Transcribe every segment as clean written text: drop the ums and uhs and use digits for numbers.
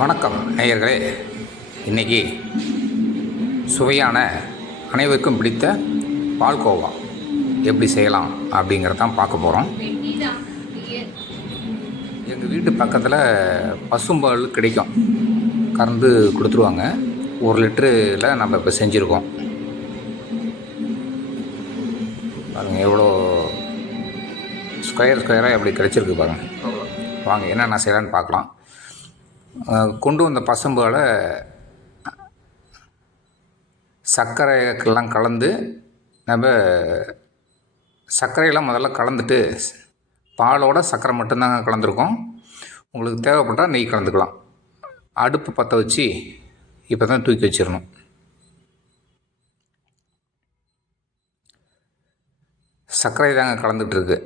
வணக்கம் நேயர்களே. இன்றைக்கி சுவையான அனைவருக்கும் பிடித்த பால்கோவா எப்படி செய்யலாம் அப்படிங்கிறத தான் பார்க்க போகிறோம். எங்கள் வீட்டு பக்கத்தில் பசும்பால் கிடைக்கும், கறந்து கொடுத்துருவாங்க. 1 லிட்டரில் நம்ம இப்போ செஞ்சுருக்கோம். பாருங்கள் எவ்வளோ ஸ்கொயராக எப்படி கிடச்சிருக்கு பாருங்கள். வாங்க என்னென்ன செய்யலான்னு பார்க்கலாம். கொண்டு வந்த பசும்பாலை சர்க்கரைக்கெல்லாம் கலந்து நம்ம சர்க்கரையெல்லாம் முதல்ல கலந்துட்டு பாலோட சர்க்கரை மட்டும்தாங்க கலந்துருக்கோம். உங்களுக்கு தேவைப்பட்டால் நெய் கலந்துக்கலாம். அடுப்பு பற்ற வச்சு இப்போ தான் தூக்கி வச்சிடணும். சர்க்கரை தாங்க கலந்துட்டுருக்கு.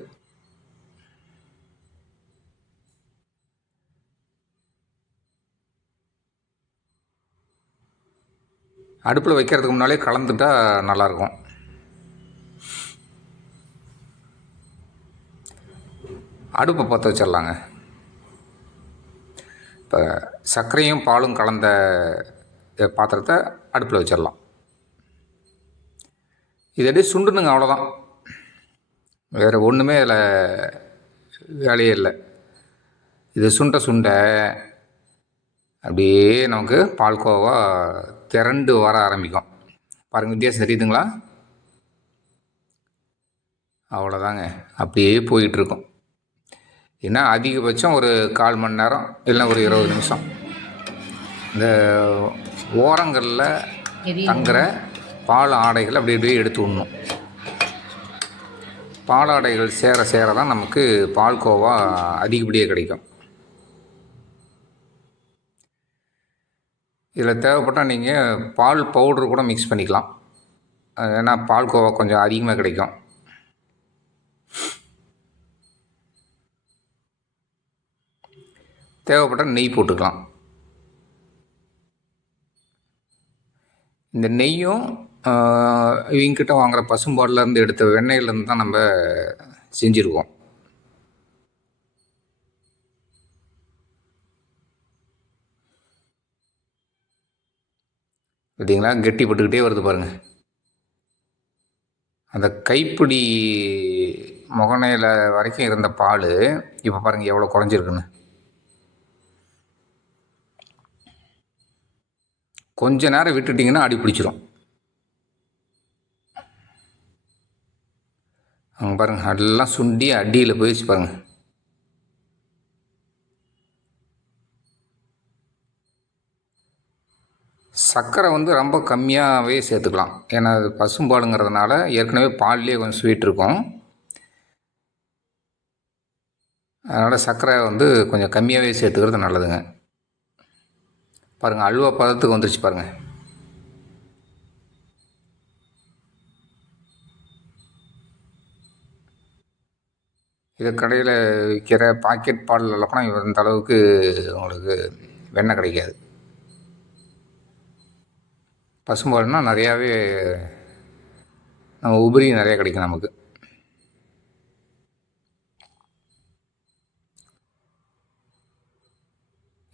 அடுப்பில் வைக்கிறதுக்கு முன்னாலே கலந்துட்டால் நல்லாயிருக்கும். அடுப்பை பற்ற வச்சிடலாங்க. இப்போ சர்க்கரையும் பாலும் கலந்த பாத்திரத்தை அடுப்பில் வச்சிடலாம். இது அப்படியே சுண்டுனுங்க, அவ்வளோதான். வேறு ஒன்றுமே அதில் வேலையே இல்லை. இது சுண்ட அப்படியே நமக்கு பால்கோவா திரண்டு வர ஆரம்பிக்கும். பாருங்கள், வித்தியாசம் தெரியுதுங்களா? அவ்வளோதாங்க, அப்படியே போயிட்டுருக்கும். ஏன்னா அதிகபட்சம் ஒரு 1/4 மணி நேரம் இல்லை ஒரு 20 நிமிஷம் இந்த ஓரங்களில் தங்குற பால் ஆடைகள் அப்படி அப்படியே எடுத்து விடணும். பாலாடைகள் சேர தான் நமக்கு பால்கோவா அதிகப்படியாக கிடைக்கும். இதில் தேவைப்பட்டால் நீங்கள் பால் பவுட்ரு கூட மிக்ஸ் பண்ணிக்கலாம். ஏன்னா பால்கோவா கொஞ்சம் அதிகமாக கிடைக்கும். தேவைப்பட்டால் நெய் போட்டுக்கலாம். இந்த நெய்யும் இவங்கிட்ட வாங்குகிற பசும்பால்லேருந்து எடுத்த வெண்ணெயிலேருந்து தான் நம்ம செஞ்சுருக்கோம். பார்த்தீங்களா, கெட்டிப்பட்டுக்கிட்டே வருது பாருங்கள். அந்த கைப்பிடி முகனையில் வரைக்கும் இருந்த பால் இப்போ பாருங்கள் எவ்வளோ குறைஞ்சிருக்குன்னு. கொஞ்ச நேரம் விட்டுட்டிங்கன்னா அடி பிடிச்சிரும். அங்கே பாருங்கள், எல்லாம் சுண்டி அடியில் போயிடுச்சு பாருங்கள். சர்க்கரை ரொம்ப கம்மியாகவே சேர்த்துக்கலாம். ஏன்னா அது பசும்பாலுங்கிறதுனால ஏற்கனவே பால்லேயே கொஞ்சம் ஸ்வீட் இருக்கும். அதனால் சர்க்கரை கொஞ்சம் கம்மியாகவே சேர்த்துக்கிறது நல்லதுங்க. பாருங்கள், அல்வா பதத்துக்கு வந்துருச்சு பாருங்கள். இது கடையில் விற்கிற பாக்கெட் பால்லாம் கூட இந்த அளவுக்கு உங்களுக்கு வெண்ணெய் கிடைக்காது. பசும்பால்னால் நிறையாவே நம்ம உபரி நிறையா கிடைக்கும் நமக்கு.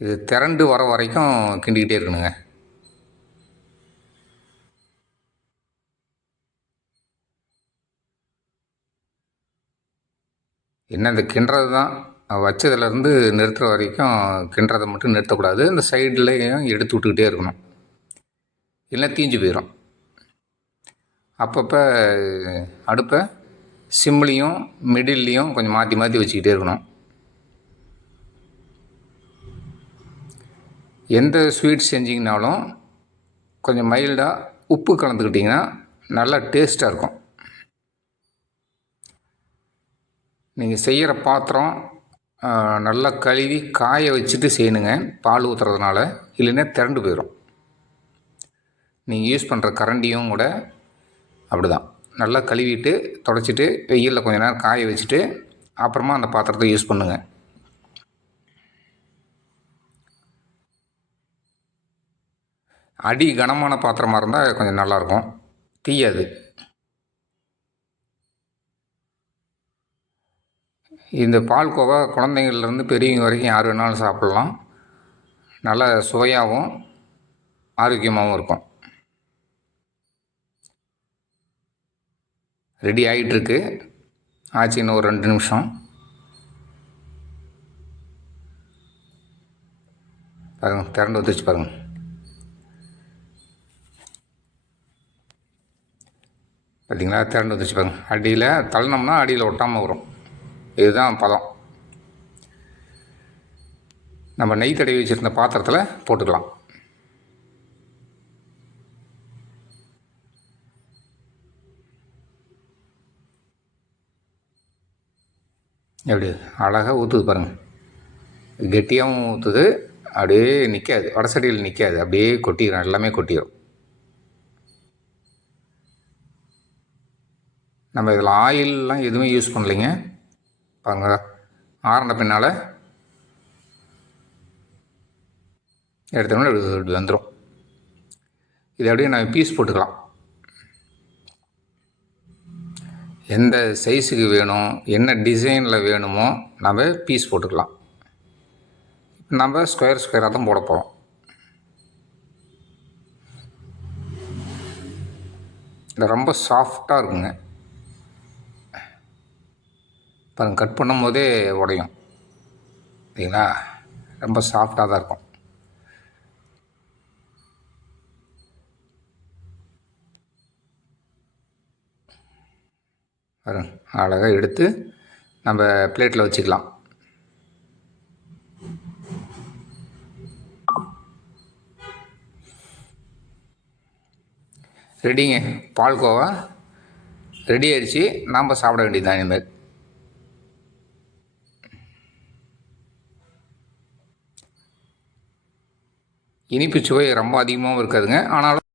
இது திரண்டு வர வரைக்கும் கிண்டிக்கிட்டே இருக்கணுங்க. என்ன இந்த கிண்டுறது தான், வச்சதுலேருந்து நிறுத்துகிற வரைக்கும் கிண்டுறதை மட்டும் நிறுத்தக்கூடாது. இந்த சைட்லேயும் எடுத்து விட்டுக்கிட்டே இருக்கணும், இல்லை தீஞ்சு போயிடும். அப்பப்போ அடுப்பை சிம்லேயும் மிடில்லையும் கொஞ்சம் மாற்றி மாற்றி வச்சுக்கிட்டே இருக்கணும். எந்த ஸ்வீட் செஞ்சிங்கனாலும் கொஞ்சம் மைல்டாக உப்பு கலந்துக்கிட்டிங்கன்னா நல்லா டேஸ்ட்டாக இருக்கும். நீங்கள் செய்கிற பாத்திரம் நல்லா கழுவி காய வச்சுட்டு செய்யணுங்க, பால் ஊற்றுறதுனால. இல்லைன்னா திரண்டு போயிடும். நீங்கள் யூஸ் பண்ணுற கரண்டியும் கூட அப்படி தான், நல்லா கழுவிட்டு தொடச்சிட்டு வெயிலில் கொஞ்சம் நேரம் காய வச்சுட்டு அப்புறமா அந்த பாத்திரத்தை யூஸ் பண்ணுங்கள். அடி கனமான பாத்திரமாக இருந்தால் கொஞ்சம் நல்லாயிருக்கும், தீயாது. இந்த பால்கோவா குழந்தைங்கள்லேருந்து பெரியவங்க வரைக்கும் யார் வேணாலும் சாப்பிட்லாம். நல்ல சுவையாகவும் ஆரோக்கியமாகவும் இருக்கும். ரெடி ஆகிட்டுருக்கு. ஆச்சு இன்னும் ஒரு 2 நிமிஷம். பாருங்கள், திரண்டு வந்துருச்சு பாருங்கள். பார்த்தீங்களா, திரண்டு வந்துருச்சு பாருங்கள். அடியில் தள்ளினோம்னா அடியில் ஒட்டாமல் வரும். இதுதான் பதம். நம்ம நெய் தடவி வச்சுருந்த பாத்திரத்தில் போட்டுக்கலாம். எப்படி அழகாக ஊற்றுது பாருங்கள். கெட்டியாகவும் ஊற்றுது, அப்படியே நிற்காது, வடசட்டியில் நிற்காது, அப்படியே கொட்டிடும், எல்லாமே கொட்டிடும். நம்ம இதில் ஆயிலெலாம் எதுவுமே யூஸ் பண்ணலைங்க. பாருங்க, ஆறின பின்னால் எடுத்தோம்னா இப்படி வந்துடும். இதை அப்படியே நம்ம பீஸ் போட்டுக்கலாம். எந்த சைஸுக்கு வேணும், என்ன டிசைனில் வேணுமோ நம்ம பீஸ் போட்டுக்கலாம். நம்ம ஸ்கொயராக தான் போட போகிறோம். இது ரொம்ப சாஃப்டாக இருக்குங்க. பாருங்கள், கட் பண்ணும் போதே உடையும். சரிங்களா, ரொம்ப சாஃப்டாக தான் இருக்கும். அழகாக எடுத்து நம்ம பிளேட்டில் வச்சுக்கலாம். ரெடிங்க, பால்கோவா ரெடி ஆயிடுச்சு. நாம் சாப்பிட வேண்டியதுதான். இனிமேல் இனிப்பு சுவை ரொம்ப அதிகமாகவும் இருக்காதுங்க, ஆனாலும்